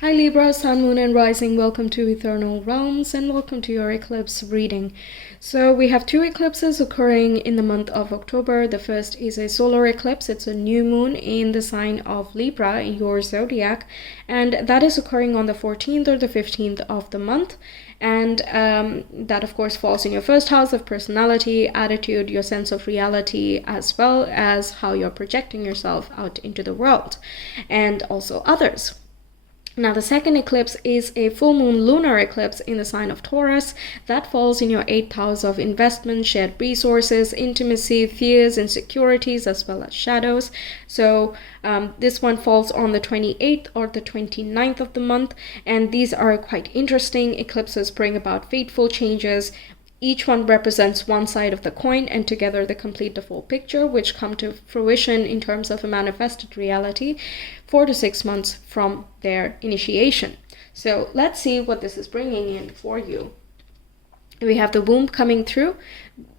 Hi Libra, Sun, Moon and Rising, welcome to Ethernal Realms and welcome to your eclipse reading. So we have two eclipses occurring in the month of October. The first is a solar eclipse. It's a new moon in the sign of Libra in your zodiac, and that is occurring on the 14th or the 15th of the month. And that of course falls in your first house of personality, attitude, your sense of reality, as well as how you're projecting yourself out into the world and also others. Now, the second eclipse is a full moon lunar eclipse in the sign of Taurus. That falls in your 8th house of investment, shared resources, intimacy, fears, insecurities, as well as shadows. So this one falls on the 28th or the 29th of the month. And these are quite interesting. Eclipses bring about fateful changes. Each one represents one side of the coin, and together they complete the full picture, which come to fruition in terms of a manifested reality 4 to 6 months from their initiation. So let's see what this is bringing in for you. We have the womb coming through.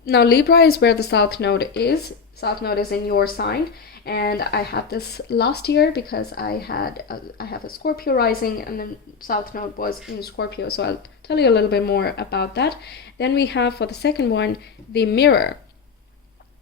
Now Libra is where the South Node is. South Node is in your sign, and I had this last year because I have a Scorpio rising, and then South Node was in Scorpio, so I'll tell you a little bit more about that. Then we have, for the second one, the mirror.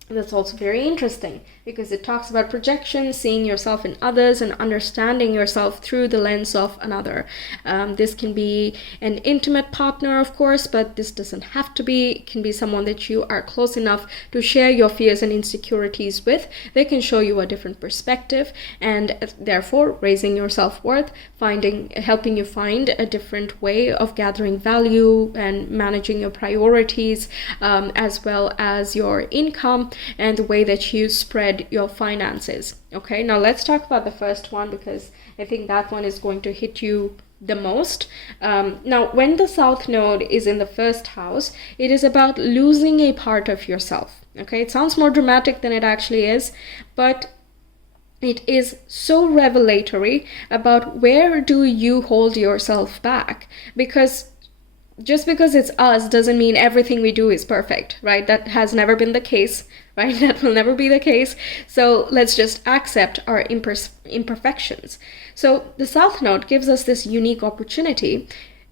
That's also very interesting because it talks about projection, seeing yourself in others and understanding yourself through the lens of another. This can be an intimate partner, of course, but this doesn't have to be. It can be someone that you are close enough to share your fears and insecurities with. They can show you a different perspective and therefore raising your self-worth, helping you find a different way of gathering value and managing your priorities, as well as your income and the way that you spread your finances. Okay, now let's talk about the first one because I think that one is going to hit you the most. Now, when the South Node is in the first house, it is about losing a part of yourself. Okay, it sounds more dramatic than it actually is, but it is so revelatory about where do you hold yourself back, because just because it's us doesn't mean everything we do is perfect, right? That has never been the case, right? That will never be the case. So let's just accept our imperfections. So the South Node gives us this unique opportunity,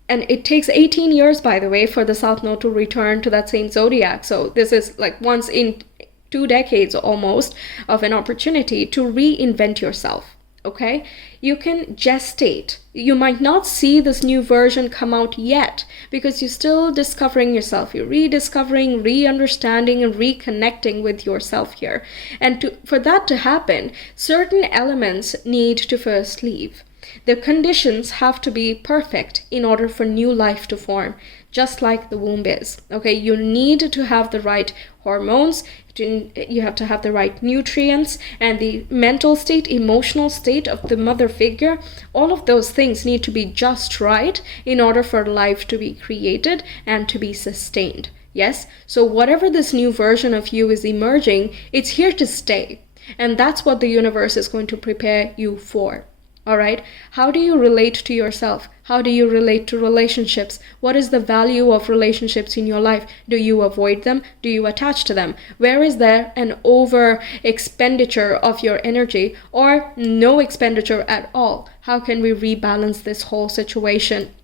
and it takes 18 years, by the way, for the South Node to return to that same zodiac. So this is like once in 2 decades almost of an opportunity to reinvent yourself. Okay, you can gestate. You might not see this new version come out yet because you're still discovering yourself. You're rediscovering, re-understanding, and reconnecting with yourself here. And for that to happen, certain elements need to first leave. The conditions have to be perfect in order for new life to form, just like the womb is. Okay, you need to have the right hormones, you have to have the right nutrients, and the mental state, emotional state of the mother figure. All of those things need to be just right in order for life to be created and to be sustained. Yes, so whatever this new version of you is emerging, it's here to stay, and that's what the universe is going to prepare you for. All right, how do you relate to yourself? How do you relate to relationships? What is the value of relationships in your life? Do you avoid them? Do you attach to them? Where is there an over expenditure of your energy or no expenditure at all? How can we rebalance this whole situation?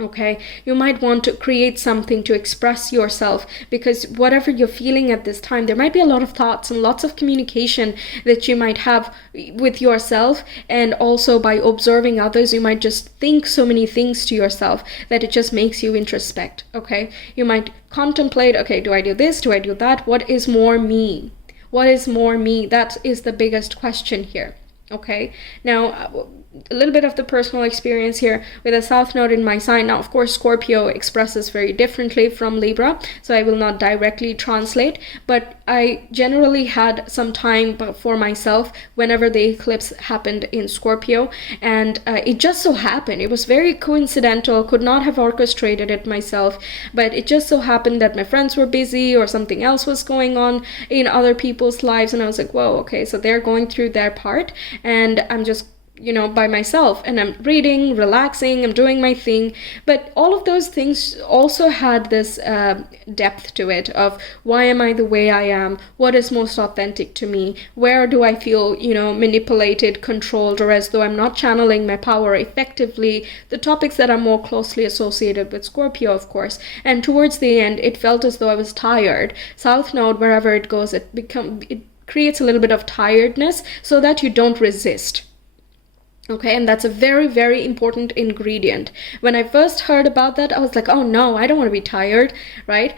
Okay, you might want to create something to express yourself, because whatever you're feeling at this time, there might be a lot of thoughts and lots of communication that you might have with yourself, and also by observing others, you might just think so many things to yourself that it just makes you introspect. Okay, you might contemplate, okay, do I do this? Do I do that? What is more me? What is more me? That is the biggest question here. Okay, now a little bit of the personal experience here with a South Node in my sign. Now, of course, Scorpio expresses very differently from Libra, so I will not directly translate, but I generally had some time for myself whenever the eclipse happened in Scorpio, and it just so happened, it was very coincidental, could not have orchestrated it myself, but it just so happened that my friends were busy or something else was going on in other people's lives, and I was like, whoa, okay, so they're going through their part, and I'm just by myself, and I'm reading, relaxing, I'm doing my thing. But all of those things also had this depth to it of, why am I the way I am? What is most authentic to me? Where do I feel, manipulated, controlled, or as though I'm not channeling my power effectively? The topics that are more closely associated with Scorpio, of course. And towards the end, it felt as though I was tired. South Node, wherever it goes, it creates a little bit of tiredness so that you don't resist. Okay, and that's a very, very important ingredient. When I first heard about that, I was like, oh no, I don't want to be tired, right?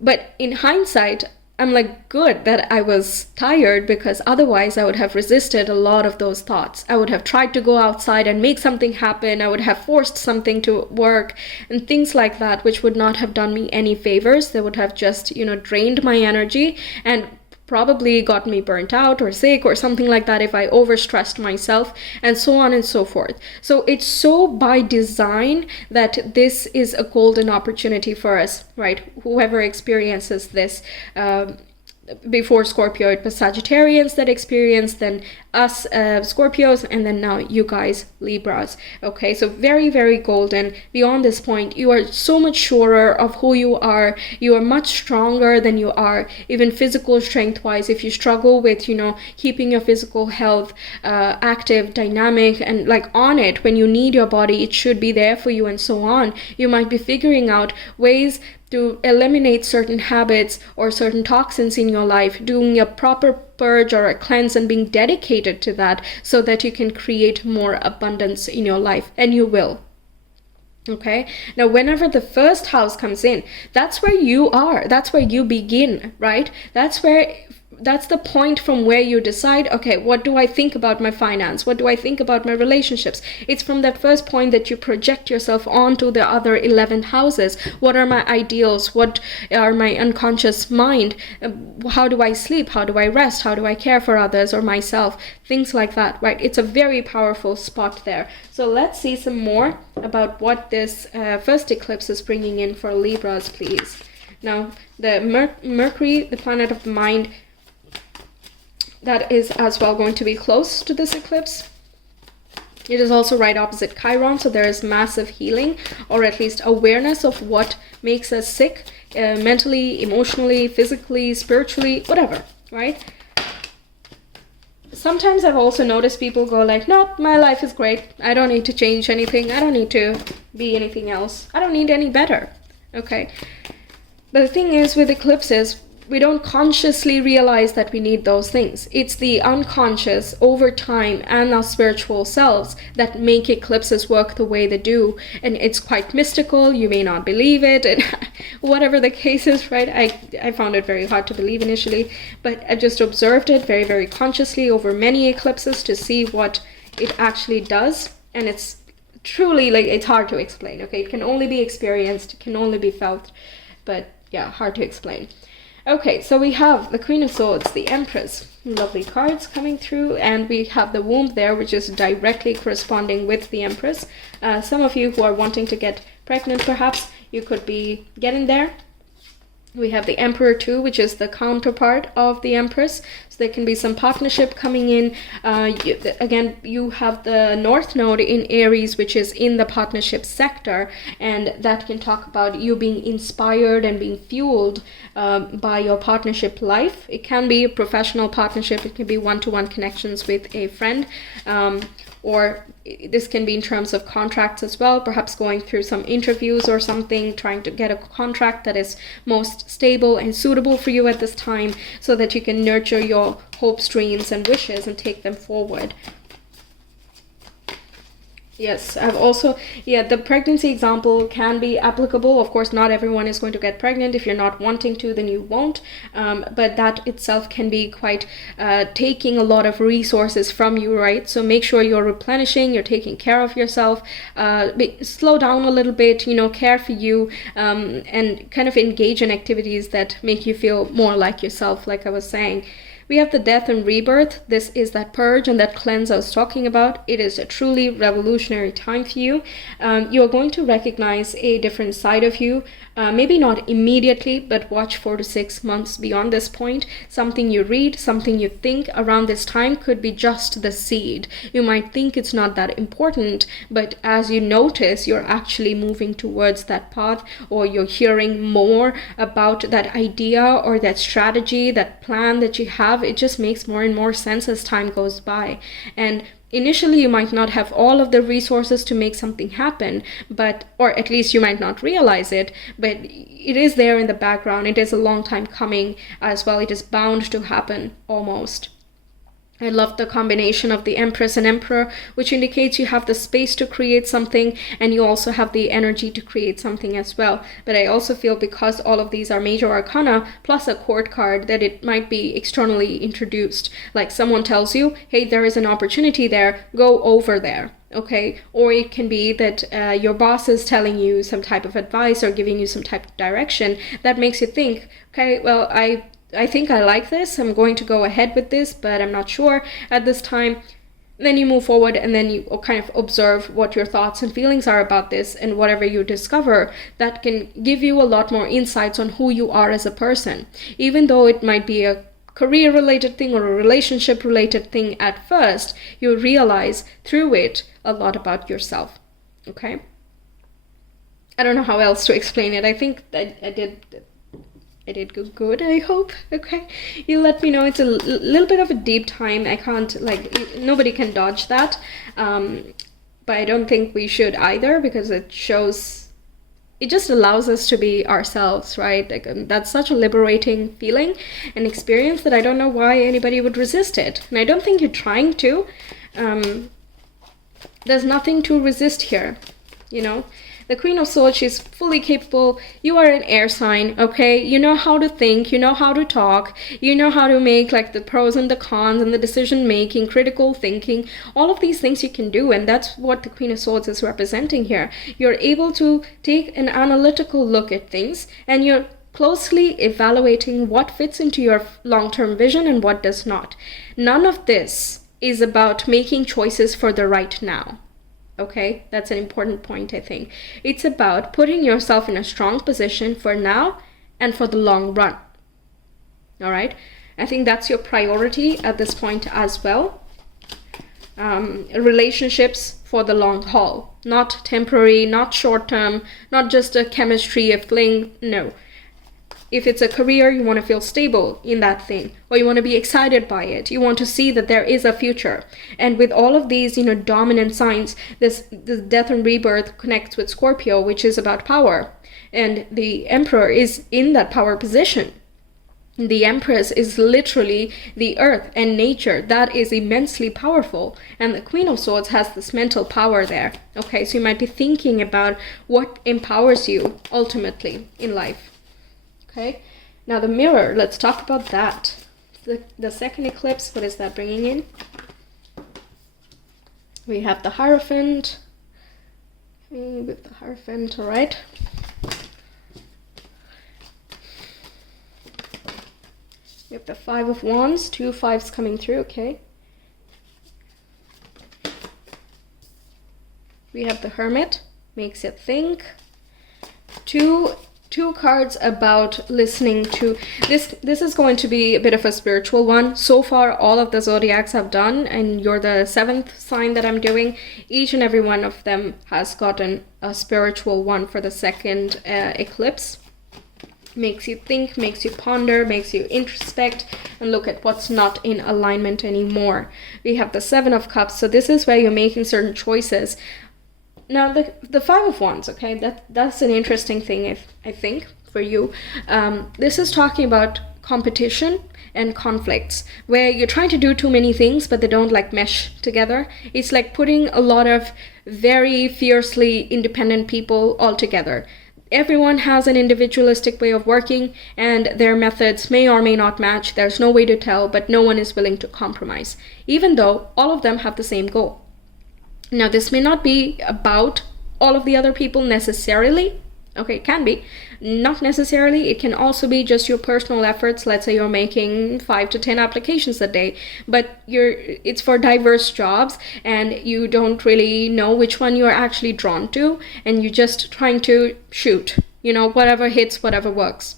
But in hindsight, I'm like, good that I was tired, because otherwise I would have resisted a lot of those thoughts. I would have tried to go outside and make something happen. I would have forced something to work and things like that, which would not have done me any favors. They would have just, drained my energy and probably got me burnt out or sick or something like that if I overstressed myself, and so on and so forth. So it's so by design that this is a golden opportunity for us, right? Whoever experiences this, before Scorpio, it was Sagittarians that experienced, then us Scorpios, and then now you guys Libras. Okay, so very, very golden. Beyond this point, you are so much surer of who you are. You are much stronger than you are, even physical strength wise. If you struggle with keeping your physical health active, dynamic, and like on it, when you need your body, it should be there for you, and so on. You might be figuring out ways to eliminate certain habits or certain toxins in your life, doing a proper purge or a cleanse and being dedicated to that, so that you can create more abundance in your life, and you will. Okay, now whenever the first house comes in, that's where you are, that's where you begin, right? That's the point from where you decide, okay, what do I think about my finance? What do I think about my relationships? It's from that first point that you project yourself onto the other 11 houses. What are my ideals? What are my unconscious mind? How do I sleep? How do I rest? How do I care for others or myself? Things like that, right? It's a very powerful spot there. So let's see some more about what this first eclipse is bringing in for Libras, please. Now, the Mercury, the planet of the mind, that is as well going to be close to this eclipse. It is also right opposite Chiron, so there is massive healing, or at least awareness of what makes us sick, mentally, emotionally, physically, spiritually, whatever, right? Sometimes I've also noticed people go like, no, my life is great. I don't need to change anything. I don't need to be anything else. I don't need any better. Okay. But the thing is with eclipses, we don't consciously realize that we need those things. It's the unconscious over time and our spiritual selves that make eclipses work the way they do. And it's quite mystical. You may not believe it, and whatever the case is, right? I found it very hard to believe initially, but I just observed it very, very consciously over many eclipses to see what it actually does. And it's truly, it's hard to explain, okay? It can only be experienced, it can only be felt, but yeah, hard to explain. Okay, so we have the Queen of Swords, the Empress, lovely cards coming through, and we have the womb there, which is directly corresponding with the Empress. Some of you who are wanting to get pregnant, perhaps, you could be getting there. We have the Emperor too, which is the counterpart of the Empress. So there can be some partnership coming in. Again, you have the North Node in Aries, which is in the partnership sector. And that can talk about you being inspired and being fueled by your partnership life. It can be a professional partnership. It can be one-to-one connections with a friend. Or this can be in terms of contracts as well, perhaps going through some interviews or something, trying to get a contract that is most stable and suitable for you at this time, so that you can nurture your hopes, dreams, and wishes and take them forward. Yes, I've also, the pregnancy example can be applicable. Of course, not everyone is going to get pregnant. If you're not wanting to, then you won't. But that itself can be quite taking a lot of resources from you, right? So make sure you're replenishing, you're taking care of yourself, slow down a little bit, care for you, and kind of engage in activities that make you feel more like yourself, like I was saying. We have the death and rebirth. This is that purge and that cleanse I was talking about. It is a truly revolutionary time for you. You are going to recognize a different side of you. Maybe not immediately, but watch 4 to 6 months beyond this point. Something you read, something you think around this time could be just the seed. You might think it's not that important, but as you notice, you're actually moving towards that path, or you're hearing more about that idea or that strategy, that plan that you have. It just makes more and more sense as time goes by. And initially, you might not have all of the resources to make something happen, or at least you might not realize it, but it is there in the background. It is a long time coming as well. It is bound to happen almost. I love the combination of the Empress and Emperor, which indicates you have the space to create something, and you also have the energy to create something as well. But I also feel, because all of these are major arcana plus a court card, that it might be externally introduced. Like someone tells you, hey, there is an opportunity there, go over there. Okay, or it can be that your boss is telling you some type of advice or giving you some type of direction that makes you think, okay, well, I think I like this, I'm going to go ahead with this, but I'm not sure at this time. Then you move forward, and then you kind of observe what your thoughts and feelings are about this, and whatever you discover, that can give you a lot more insights on who you are as a person. Even though it might be a career related thing or a relationship related thing at first, you realize through it a lot about yourself. Okay? I don't know how else to explain it. I think that I did good, I hope. Okay, you let me know. It's a little bit of a deep time. I can't, nobody can dodge that, but I don't think we should either, because it just allows us to be ourselves, right? That's such a liberating feeling and experience that I don't know why anybody would resist it. And I don't think you're trying to. There's nothing to resist here, you know? The Queen of Swords, she's fully capable. You are an air sign, okay? You know how to think, you know how to talk, you know how to make the pros and the cons and the decision making, critical thinking, all of these things you can do, and that's what the Queen of Swords is representing here. You're able to take an analytical look at things, and you're closely evaluating what fits into your long-term vision and what does not. None of this is about making choices for the right now. Okay, that's an important point, I think. It's about putting yourself in a strong position for now and for the long run. All right, I think that's your priority at this point as well. Relationships for the long haul, not temporary, not short term, not just a chemistry, a fling. No. If it's a career, you want to feel stable in that thing, or you want to be excited by it. You want to see that there is a future. And with all of these, dominant signs, this death and rebirth connects with Scorpio, which is about power. And the Emperor is in that power position. The Empress is literally the earth and nature. That is immensely powerful. And the Queen of Swords has this mental power there. Okay, so you might be thinking about what empowers you ultimately in life. Okay, now the mirror, let's talk about that. The second eclipse, what is that bringing in? We have the Hierophant. Okay, with the Hierophant, all right. We have the Five of Wands, 2 5s coming through, okay. We have the Hermit, makes you think. Two cards about listening to this. This is going to be a bit of a spiritual one. So far, all of the zodiacs I've done, and you're the 7th sign that I'm doing. Each and every one of them has gotten a spiritual one for the second eclipse. Makes you think, makes you ponder, makes you introspect and look at what's not in alignment anymore. We have the 7 of Cups, so this is where you're making certain choices. Now, the Five of Wands, okay, that's an interesting thing, I think, for you. This is talking about competition and conflicts, where you're trying to do too many things, but they don't mesh together. It's like putting a lot of very fiercely independent people all together. Everyone has an individualistic way of working, and their methods may or may not match. There's no way to tell, but no one is willing to compromise, even though all of them have the same goal. Now, this may not be about all of the other people necessarily. Okay, it can be, Not necessarily. It can also be just your personal efforts. Let's say you're making 5 to 10 applications a day, but it's for diverse jobs, and you don't really know which one you're actually drawn to, and you're just trying to shoot, whatever hits, whatever works,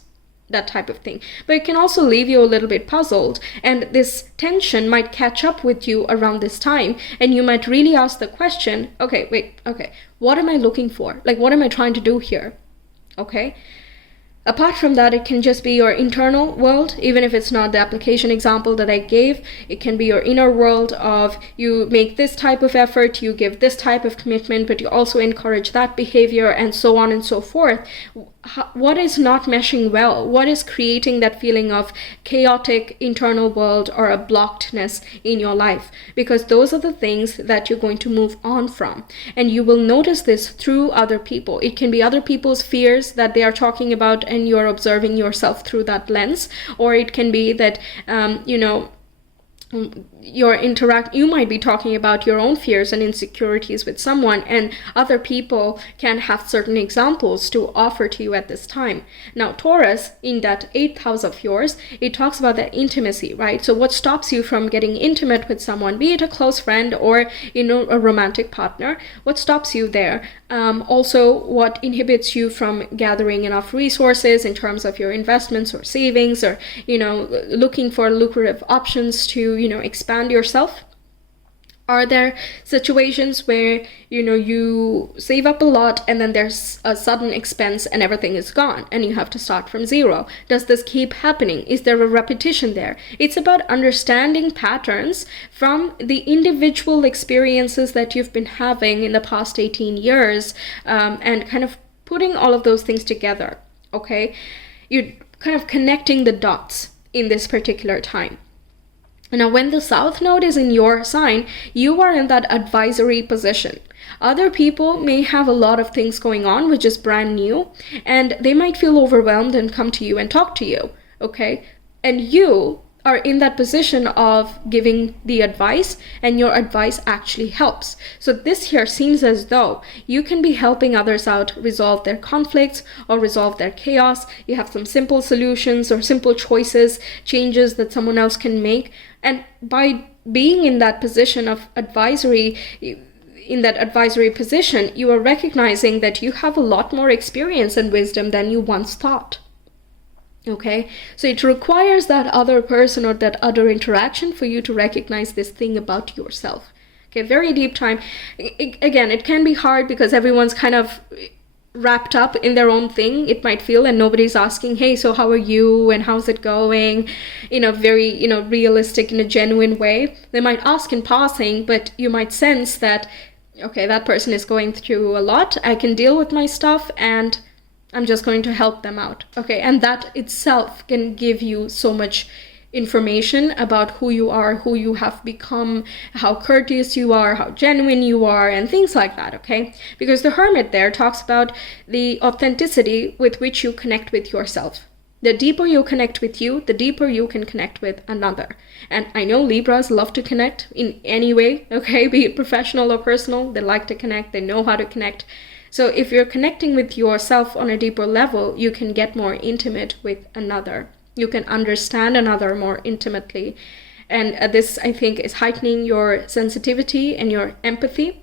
that type of thing. But it can also leave you a little bit puzzled, and this tension might catch up with you around this time, and you might really ask the question, okay, what am I looking for? Like, what am I trying to do here? Okay. Apart from that, it can just be your internal world, even if it's not the application example that I gave. It can be your inner world of you make this type of effort, you give this type of commitment, but you also encourage that behavior, and so on and so forth. What is not meshing well? What is creating that feeling of chaotic internal world or a blockedness in your life? Because those are the things that you're going to move on from. And you will notice this through other people. It can be other people's fears that they are talking about, and you're observing yourself through that lens. Or it can be that, you might be talking about your own fears and insecurities with someone, and other people can have certain examples to offer to you at this time. Now, Taurus, in that 8th house of yours, it talks about that intimacy, right? So what stops you from getting intimate with someone, be it a close friend or a romantic partner? What stops you there? Also, what inhibits you from gathering enough resources in terms of your investments or savings, or looking for lucrative options to expand yourself? Are there situations where you save up a lot, and then there's a sudden expense and everything is gone and you have to start from zero? Does this keep happening? Is there a repetition there? It's about understanding patterns from the individual experiences that you've been having in the past 18 years, and kind of putting all of those things together. Okay, you're kind of connecting the dots in this particular time. Now, when the South Node is in your sign, you are in that advisory position. Other people may have a lot of things going on, which is brand new, and they might feel overwhelmed and come to you and talk to you, okay? And you are in that position of giving the advice, and your advice actually helps. So this here seems as though you can be helping others out resolve their conflicts or resolve their chaos. You have some simple solutions or simple choices, changes that someone else can make. And by being in that position of advisory, in that advisory position, you are recognizing that you have a lot more experience and wisdom than you once thought. Okay, so it requires that other person or that other interaction for you to recognize this thing about yourself. Okay, very deep time. Again, it can be hard because everyone's kind of wrapped up in their own thing, it might feel, and nobody's asking, hey, so how are you and how's it going, in a very realistic, in a genuine way. They might ask in passing, but you might sense that, okay, that person is going through a lot, I can deal with my stuff, and I'm just going to help them out. Okay, and that itself can give you so much information about who you are, who you have become, how courteous you are, how genuine you are, and things like that, okay? Because the Hermit there talks about the authenticity with which you connect with yourself. The deeper you connect with you, the deeper you can connect with another. And I know Libras love to connect in any way, okay? Be it professional or personal, they like to connect, they know how to connect. So if you're connecting with yourself on a deeper level, you can get more intimate with another. You can understand another more intimately. And this, I think, is heightening your sensitivity and your empathy.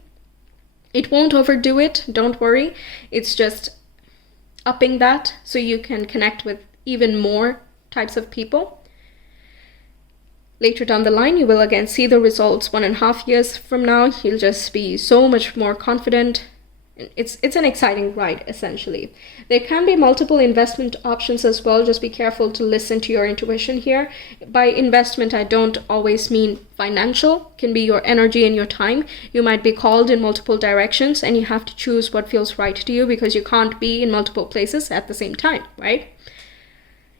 It won't overdo it, don't worry. It's just upping that so you can connect with even more types of people. Later down the line, you will again see the results 1.5 years from now. You'll just be so much more confident. It's an exciting ride, essentially. There can be multiple investment options as well. Just be careful to listen to your intuition here. By investment, I don't always mean financial. It can be your energy and your time. You might be called in multiple directions, and you have to choose what feels right to you, because you can't be in multiple places at the same time, right?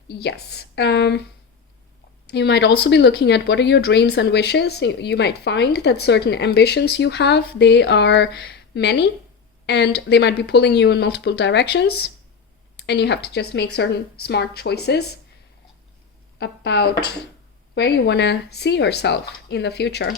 Yes. You might also be looking at what are your dreams and wishes. You might find that certain ambitions you have, they are many, and they might be pulling you in multiple directions, and you have to just make certain smart choices about where you want to see yourself in the future.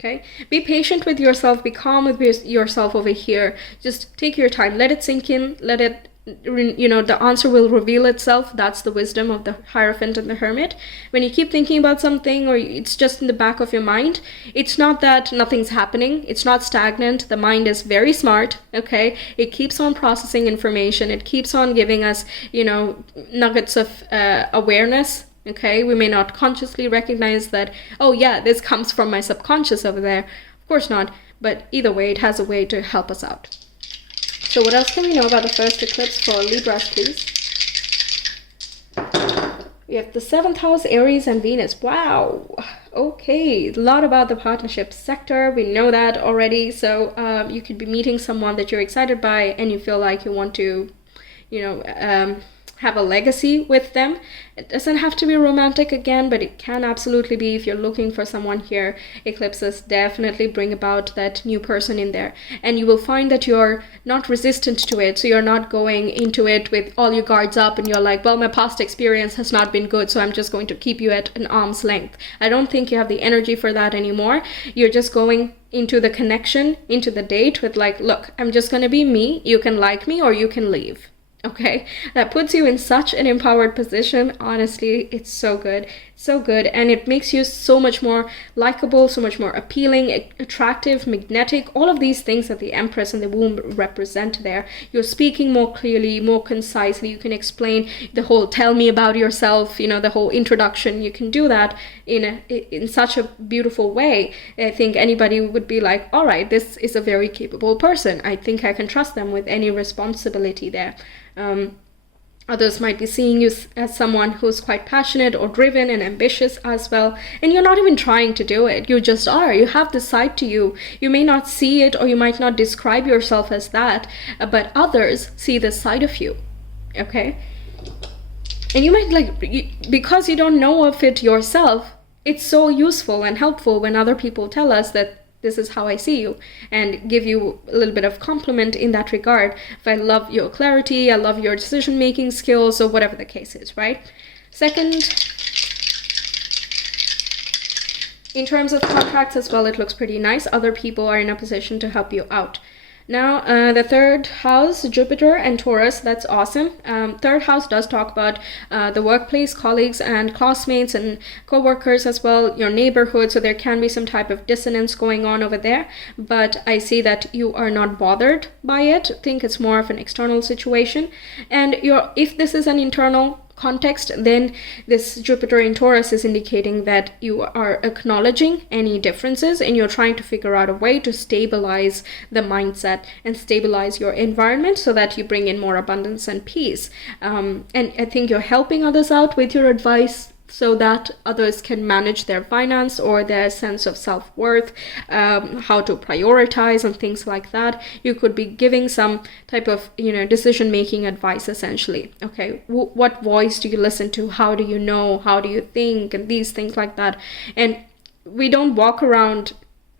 Okay, be patient with yourself, be calm with yourself over here. Just take your time, let it sink in, let it the answer will reveal itself. That's the wisdom of the Hierophant and the Hermit. When you keep thinking about something, or it's just in the back of your mind, it's not that nothing's happening. It's not stagnant. The mind is very smart, okay? It keeps on processing information. It keeps on giving us, nuggets of awareness. Okay, we may not consciously recognize that, oh yeah, this comes from my subconscious over there. Of course not, but either way, it has a way to help us out. So what else can we know about the first eclipse for Libras, please? We have the 7th house, Aries and Venus. Wow. Okay, a lot about the partnership sector. We know that already. So you could be meeting someone that you're excited by and you feel like you want to, have a legacy with them. It doesn't have to be romantic again, but it can absolutely be. If you're looking for someone here, eclipses definitely bring about that new person in there, and you will find that you're not resistant to it. So you're not going into it with all your guards up and you're like, well, my past experience has not been good, so I'm just going to keep you at an arm's length. I don't think you have the energy for that anymore. You're just going into the connection, into the date with like, look, I'm just going to be me. You can like me or you can leave. Okay, that puts you in such an empowered position. Honestly, it's so good, and it makes you so much more likable, so much more appealing, attractive, magnetic, all of these things that the Empress and the womb represent there. You're speaking more clearly, more concisely. You can explain the whole tell me about yourself, the whole introduction. You can do that in such a beautiful way. I think anybody would be like, all right, this is a very capable person. I think I can trust them with any responsibility there. Others might be seeing you as someone who's quite passionate or driven and ambitious as well, and you're not even trying to do it. You just are. You have this side to you. You may not see it, or you might not describe yourself as that, but others see this side of you. Okay, and you might because you don't know of it yourself, it's so useful and helpful when other people tell us that this is how I see you, and give you a little bit of compliment in that regard. If I love your clarity, I love your decision-making skills, or whatever the case is, right? Second, in terms of contracts as well, it looks pretty nice. Other people are in a position to help you out. Now, the 3rd house, Jupiter and Taurus, that's awesome. 3rd house does talk about the workplace, colleagues and classmates and co-workers as well, your neighborhood, so there can be some type of dissonance going on over there, but I see that you are not bothered by it. I think it's more of an external situation, and if this is an internal context, then this Jupiter in Taurus is indicating that you are acknowledging any differences and you're trying to figure out a way to stabilize the mindset and stabilize your environment so that you bring in more abundance and peace. And I think you're helping others out with your advice so that others can manage their finance or their sense of self-worth, how to prioritize and things like that. You could be giving some type of decision-making advice essentially. Okay, what voice do you listen to? How do you know? How do you think? And these things like that. And we don't walk around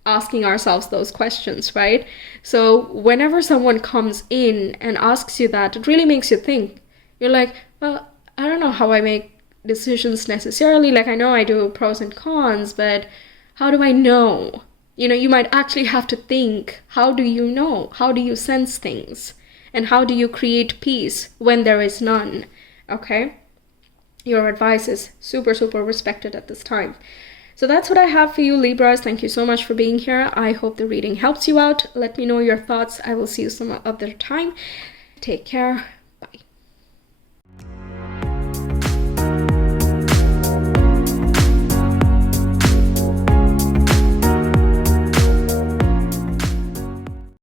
asking ourselves those questions, right? So whenever someone comes in and asks you that, it really makes you think. You're like, well, I don't know how I make decisions necessarily. Like, I know I do pros and cons, but how do I know? You might actually have to think, how do you know? How do you sense things? And how do you create peace when there is none? Okay? Your advice is super, super respected at this time. So that's what I have for you, Libras. Thank you so much for being here. I hope the reading helps you out. Let me know your thoughts. I will see you some other time. Take care.